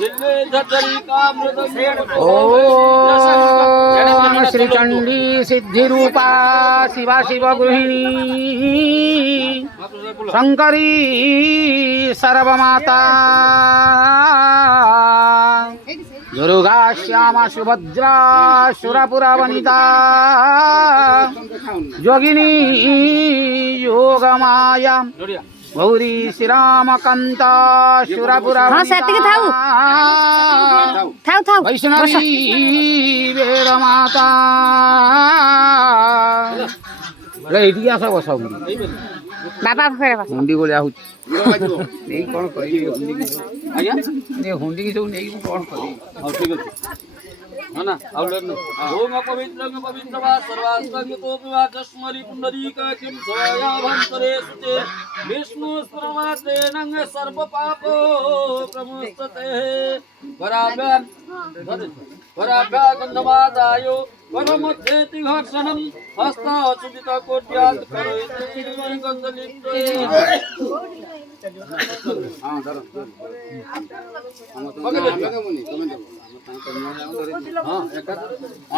ओम श्री चंडी सिद्धि रूपा शिवा शिव गृहिणी शंकरी सर्वमाता दुर्गा श्यामा सुभद्रा सुरपुरा वनिता योगिनी योगमाया गौरी श्रीरामकांता सुरपुरा वैष्णवी वेद माता इतिहास बसाऊ बाबा हुंडी को लिया नहीं कौन करी हुंडी की सब नहीं कौन करी है ना ओम पवित्रं पवित्रवा सर्वास्त्रंगतोऽपि चस्मरि पुंडरीकाक्षं स्वयाभन्तरे सुते विष्णु स्मरमात्रेण सर्वपापो प्रमुच्यते पराभ्या गन्धमादायो परमध्येति घर्षणं हस्ताचुदितकोट्यात् करोति गन्धलिप्ते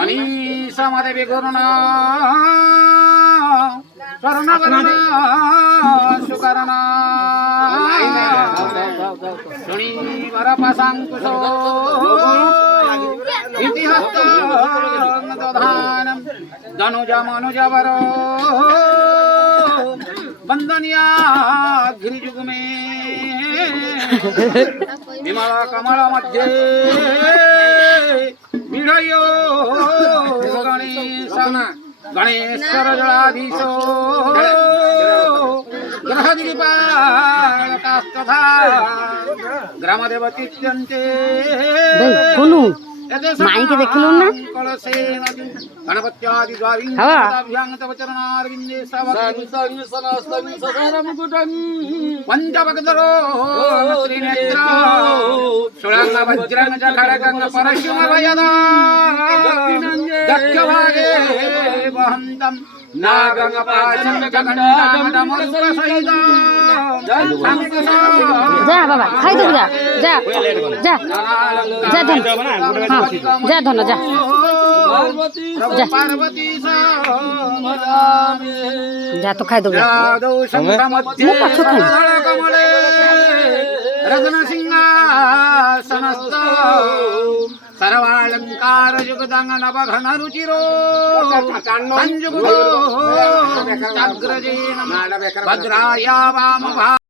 अनीसा मादेवी करुणा करुणा करुणा सुकरुणा शुणी वरपसाङ्कुशो इतिहस्तनदधानं धनुजा मनुजवरो वन्दनिया गिरिजुगमे विमला कमल मध्ये विडयो गणेश्वर जलाधीशो ग्रहदीपास्तथा ग्रामदेवती माई के देखलू ना गणपत्यादि द्वारिंगचरणारविंदे पंचभक्तरो त्रिनेत्रा सुरंग वज्रंग खड़गंग परशुम भयदा दक्षभागे वहंतम नागंग पाशं जगन्नाथ सहिता जा बाबा खाई दो जा जा जा जा धन हाँ जा धन जा जा जा तो खाई दो मुँह पाछो खाई रत्न सिंहासनस्थ सर्वालंकार युगदंग नवघन रुचिरो संयुक्तो जाग्रजेन भद्राया वाम